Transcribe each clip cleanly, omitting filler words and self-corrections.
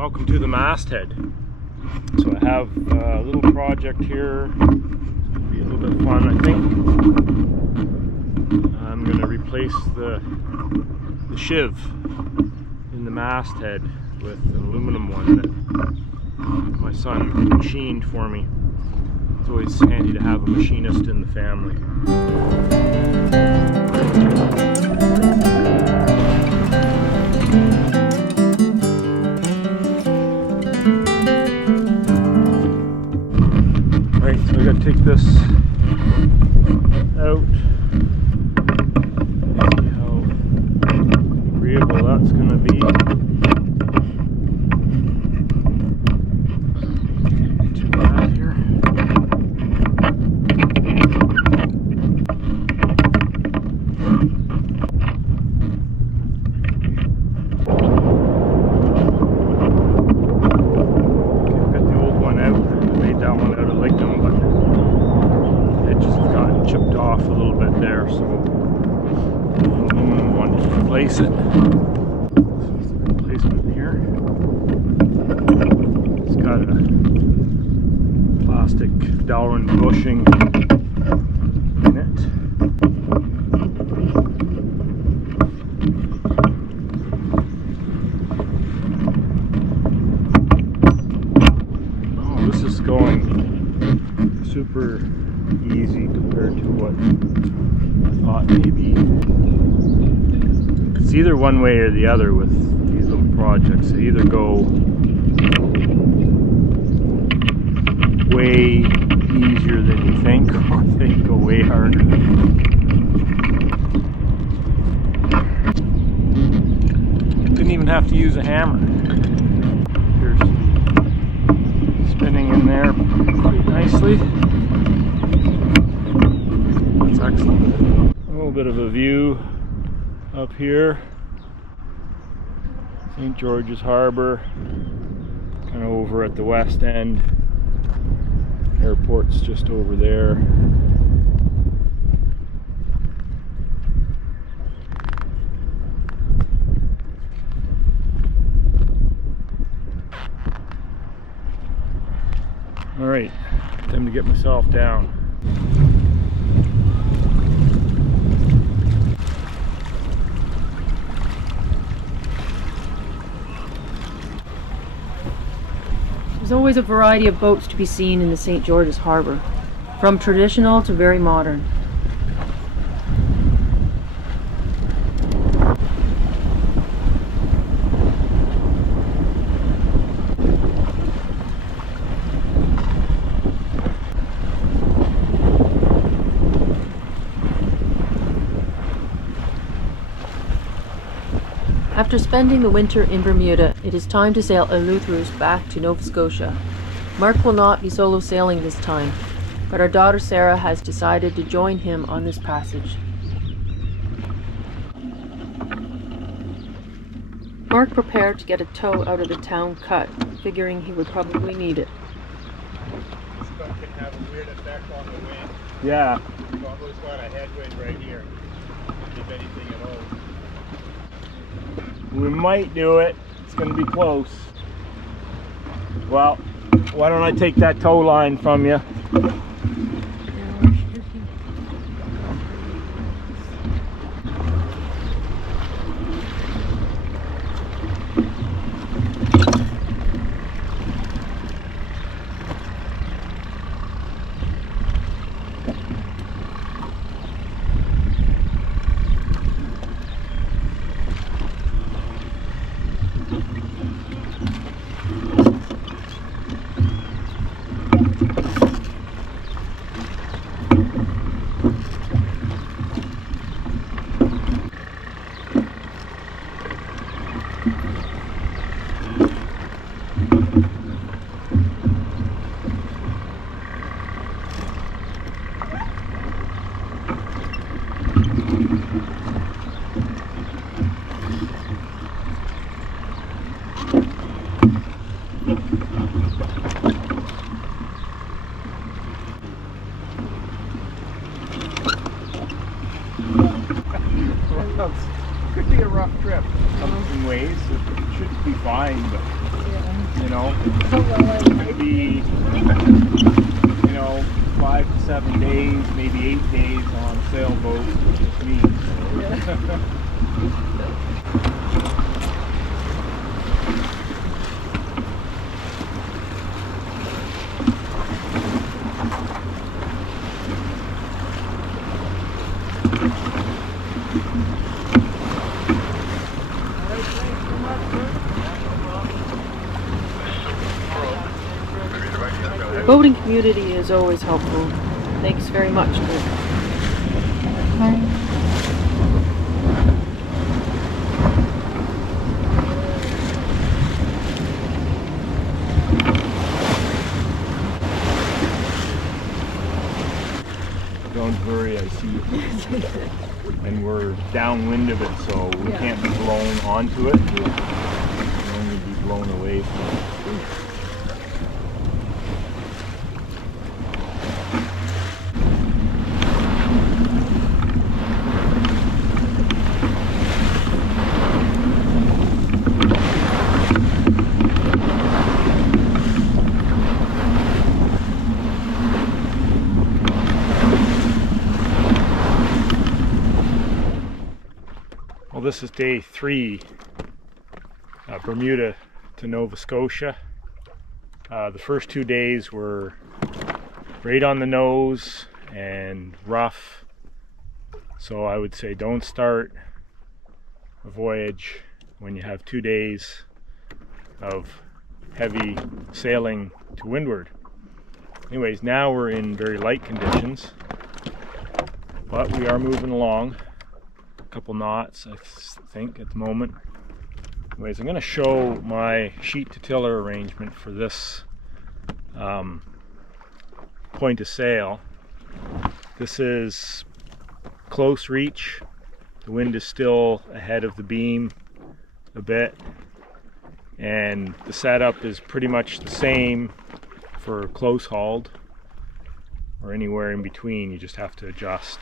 Welcome to the masthead. So I have a little project here. It's going to be a little bit fun, I think. I'm going to replace the shiv in the masthead with an aluminum one that my son machined for me. It's always handy to have a machinist in the family. Alright, so I gotta take this out. See how agreeable that's gonna be. Too bad here. Replace it. This is the replacement here. It's got a plastic Darwin bushing in it. Oh, this is going super easy compared to what I thought maybe. It's either one way or the other with these little projects. They either go way easier than you think, or they go way harder than you think. Didn't even have to use a hammer. Here's spinning in there quite nicely. That's excellent. A little bit of a view up here, St. George's Harbor, kind of over at the west end. Airport's just over there. All right, time to get myself down. There's always a variety of boats to be seen in the St. George's Harbor, from traditional to very modern. After spending the winter in Bermuda, it is time to sail Eleutheros back to Nova Scotia. Mark will not be solo sailing this time, but our daughter Sarah has decided to join him on this passage. Mark prepared to get a tow out of the town cut, figuring he would probably need it. This boat can have a weird effect on the wind. Yeah. We've almost got a headwind right here, if anything at all. We might do it. It's going to be close. Well, why don't I take that tow line from you? you know. Maybe, 5 to 7 days, maybe 8 days on a sailboat with me. The boating community is always helpful. Thanks very much, Kurt. Don't worry, I see you. And we're downwind of it, so we can't be blown onto it. We'll only be blown away from it. Well, this is day 3, Bermuda to Nova Scotia. The first 2 days were right on the nose and rough, so I would say don't start a voyage when you have 2 days of heavy sailing to windward. Anyways, now we're in very light conditions, but we are moving along. Couple knots, I think, at the moment. Anyways, I'm going to show my sheet to tiller arrangement for this point of sail. This is close reach. The wind is still ahead of the beam a bit, and the setup is pretty much the same for close hauled or anywhere in between. You just have to adjust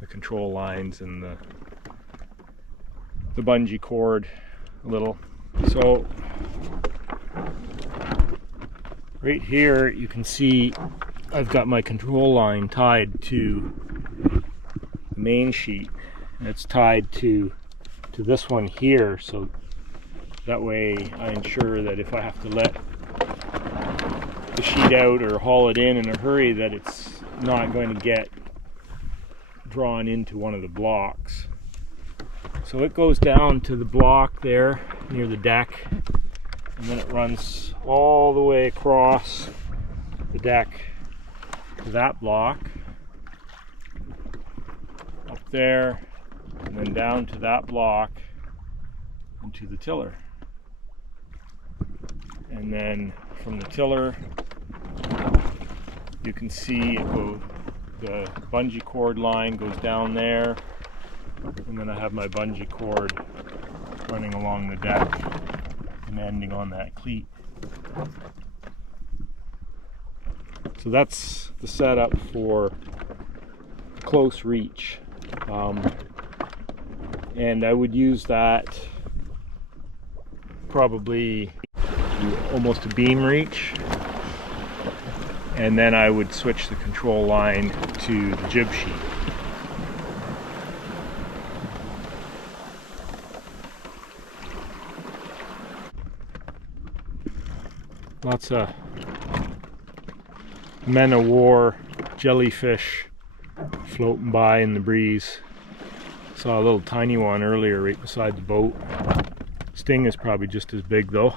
the control lines and the bungee cord a little. So right here you can see I've got my control line tied to the main sheet, and it's tied to this one here, so that way I ensure that if I have to let the sheet out or haul it in a hurry, that it's not going to get drawn into one of the blocks. So it goes down to the block there near the deck, and then it runs all the way across the deck to that block, up there, and then down to that block and to the tiller. And then from the tiller you can see it go, the bungee cord line goes down there, and then I have my bungee cord running along the deck and ending on that cleat. So that's the setup for close reach, and I would use that probably almost a beam reach, and then I would switch the control line to the jib sheet. Lots of men of war jellyfish floating by in the breeze. Saw a little tiny one earlier right beside the boat. Sting is probably just as big though.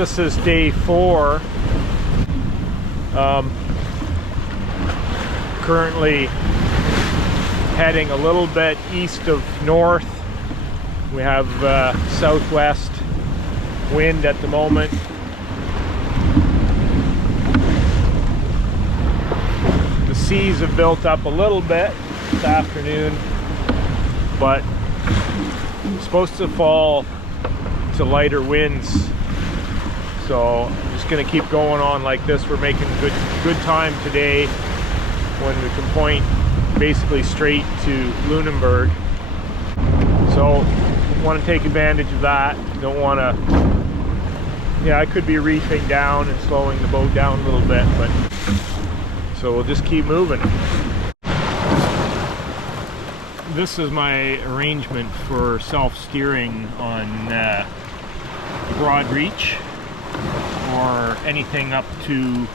This is day 4. Currently heading a little bit east of north. We have southwest wind at the moment. The seas have built up a little bit this afternoon, but it's supposed to fall to lighter winds. So I'm just going to keep going on like this. We're making good time today when we can point basically straight to Lunenburg. So want to take advantage of that. Don't want to, I could be reefing down and slowing the boat down a little bit, but so we'll just keep moving. This is my arrangement for self-steering on broad reach, or anything up to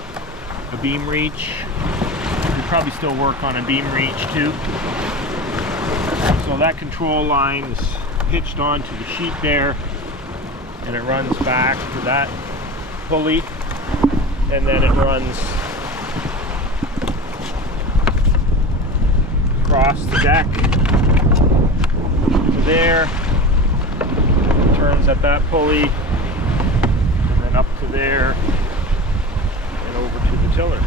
a beam reach. We probably still work on a beam reach too. So that control line is hitched onto the sheet there, and it runs back to that pulley, and then it runs across the deck to there, turns at that pulley, and then up to there and over to the tiller.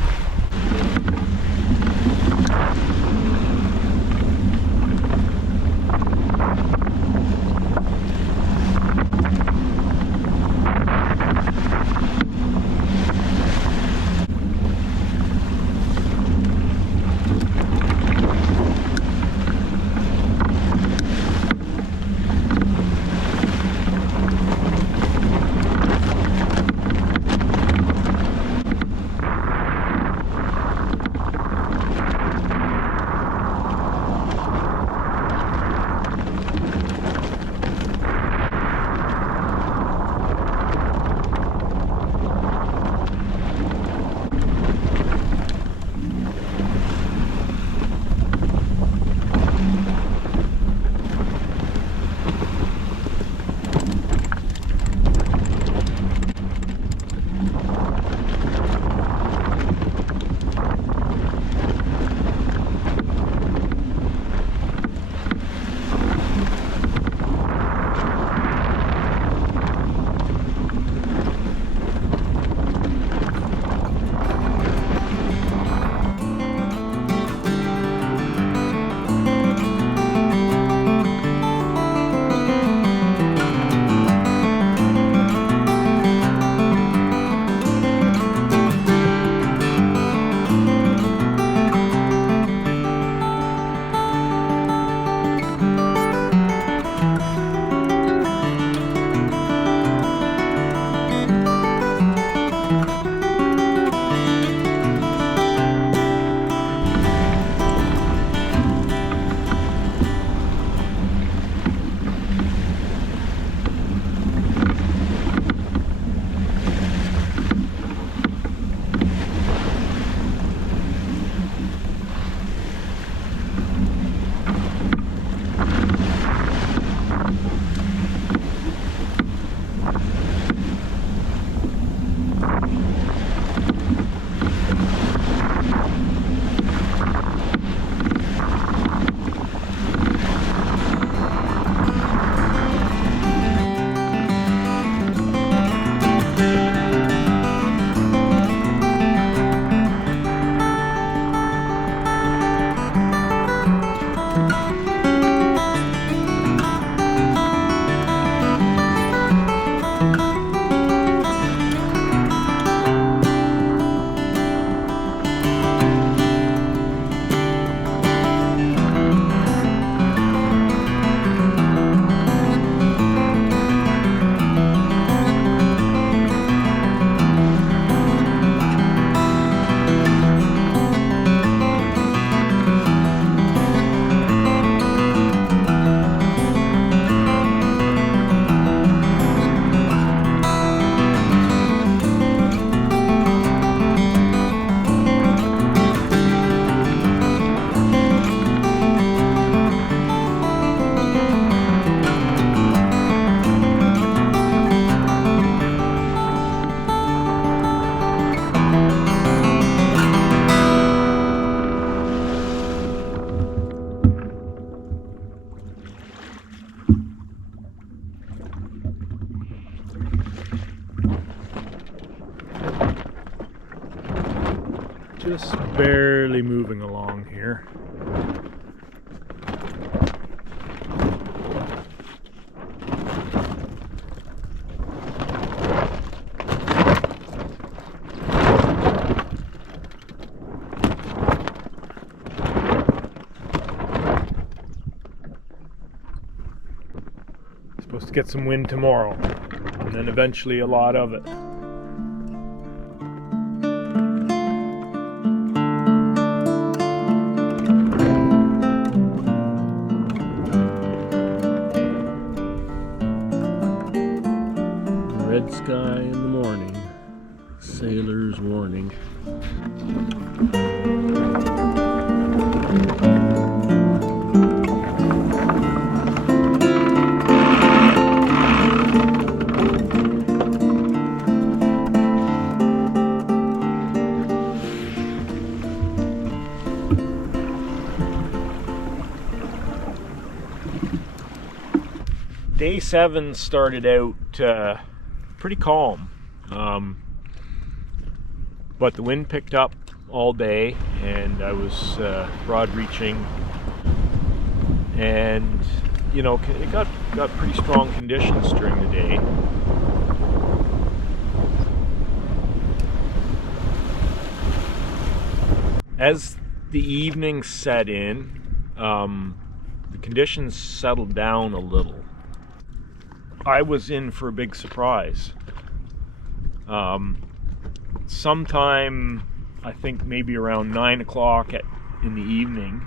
Just barely moving along here. Supposed to get some wind tomorrow, and then eventually a lot of it. Red sky in the morning, sailor's warning. Day 7 started out pretty calm, but the wind picked up all day, and I was broad reaching, and you know, it got pretty strong conditions during the day. As the evening set in, the conditions settled down a little. I was in for a big surprise. Sometime, I think maybe around 9 o'clock in the evening,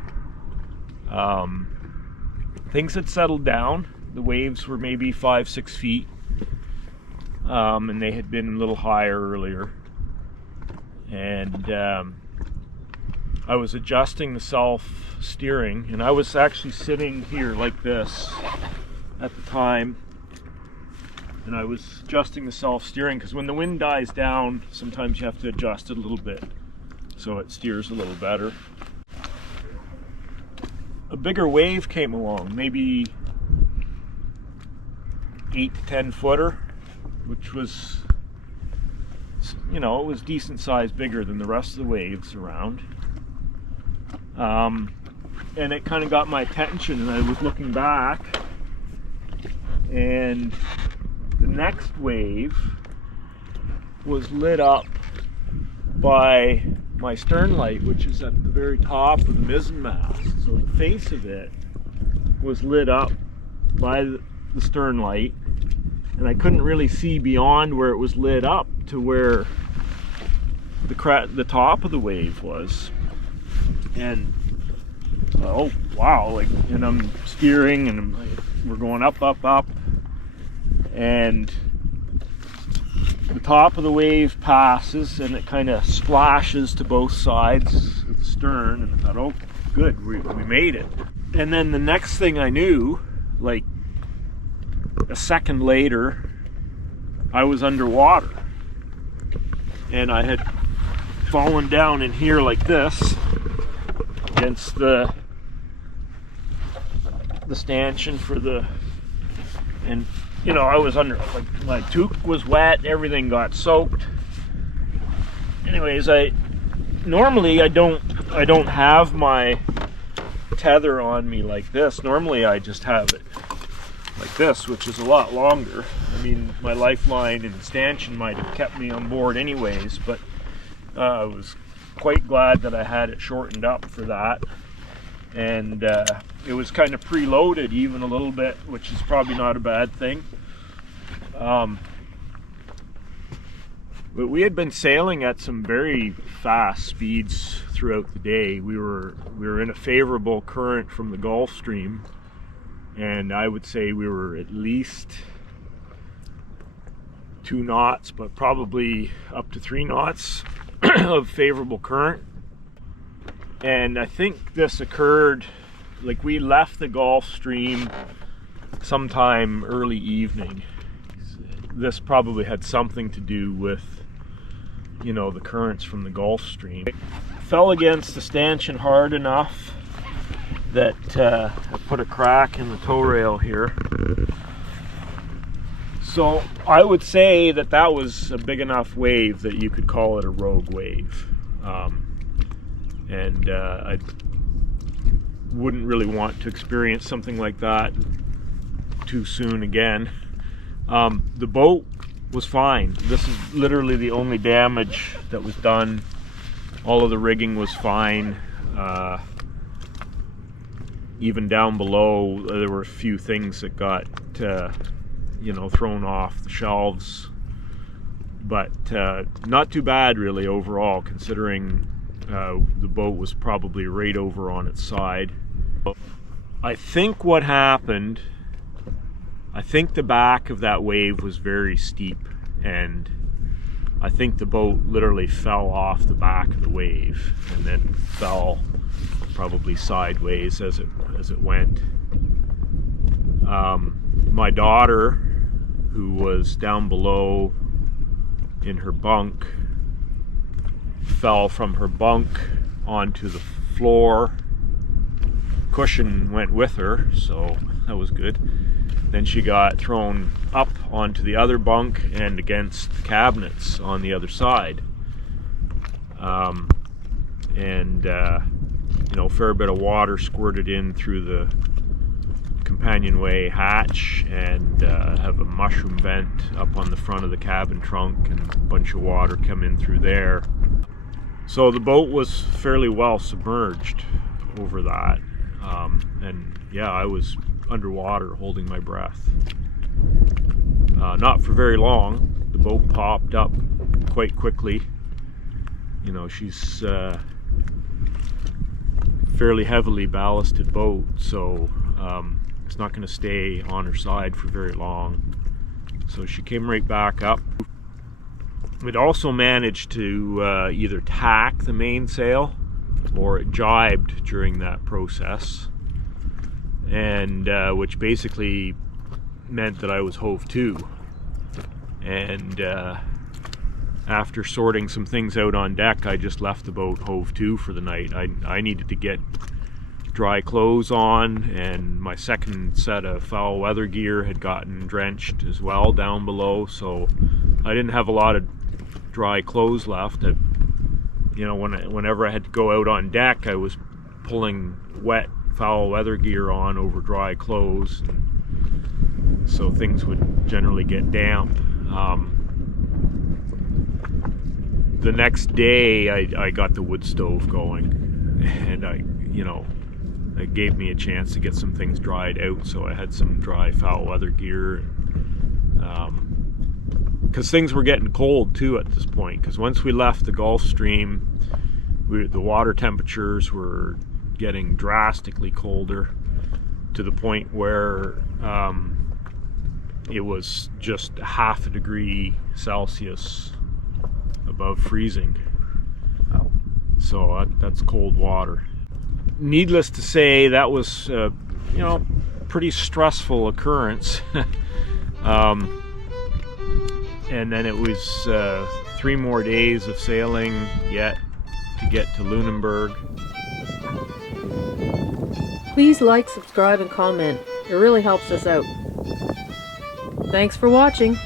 things had settled down. The waves were maybe 5-6 feet, and they had been a little higher earlier. And I was adjusting the self-steering, and I was actually sitting here like this at the time. And I was adjusting the self-steering, because when the wind dies down, sometimes you have to adjust it a little bit so it steers a little better. A bigger wave came along, maybe 8 to 10 footer, which was, you know, it was decent size bigger than the rest of the waves around. And it kind of got my attention, and I was looking back, and the next wave was lit up by my stern light, which is at the very top of the mizzen mast. So the face of it was lit up by the stern light, and I couldn't really see beyond where it was lit up to where the top of the wave was. And oh wow, like, and I'm steering, and we're going up, and the top of the wave passes, and it kind of splashes to both sides of the stern, and I thought, oh good, we made it. And then the next thing I knew, like a second later, I was underwater, and I had fallen down in here like this against the stanchion for the, and you know, I was under, like, my toque was wet, everything got soaked. Anyways, normally I don't have my tether on me like this. Normally I just have it like this, which is a lot longer. I mean, my lifeline and stanchion might have kept me on board anyways, but I was quite glad that I had it shortened up for that. And it was kind of preloaded even a little bit, which is probably not a bad thing. But we had been sailing at some very fast speeds throughout the day. We were in a favorable current from the Gulf Stream, and I would say we were at least 2 knots, but probably up to 3 knots of favorable current. And I think this occurred, like, we left the Gulf Stream sometime early evening. This probably had something to do with, you know, the currents from the Gulf Stream. It fell against the stanchion hard enough that I put a crack in the tow rail here. So I would say that was a big enough wave that you could call it a rogue wave. and I wouldn't really want to experience something like that too soon again. The boat was fine. This is literally the only damage that was done. All of the rigging was fine. Even down below, there were a few things that got thrown off the shelves, but not too bad really overall, considering the boat was probably right over on its side. I think what happened, I think the back of that wave was very steep, and I think the boat literally fell off the back of the wave and then fell probably sideways as it went. My daughter, who was down below in her bunk, fell from her bunk onto the floor. Cushion went with her, so that was good. Then she got thrown up onto the other bunk and against the cabinets on the other side. A fair bit of water squirted in through the companionway hatch, and have a mushroom vent up on the front of the cabin trunk, and a bunch of water come in through there. So the boat was fairly well submerged over that. And yeah, I was underwater holding my breath. Not for very long. The boat popped up quite quickly. She's fairly heavily ballasted boat, so it's not going to stay on her side for very long. So she came right back up. It also managed to either tack the mainsail, or it jibed during that process, and which basically meant that I was hove to. And after sorting some things out on deck, I just left the boat hove to for the night. I needed to get dry clothes on, and my second set of foul weather gear had gotten drenched as well down below, so I didn't have a lot of dry clothes left. Whenever I had to go out on deck, I was pulling wet foul weather gear on over dry clothes, and so things would generally get damp. The next day I got the wood stove going, and it gave me a chance to get some things dried out, so I had some dry foul weather gear. Because things were getting cold too at this point, because once we left the Gulf Stream, the water temperatures were getting drastically colder, to the point where it was just half a degree Celsius above freezing. So that's cold water. Needless to say, that was pretty stressful occurrence. And then it was 3 more days of sailing yet to get to Lunenburg. Please like, subscribe, and comment. It really helps us out. Thanks for watching.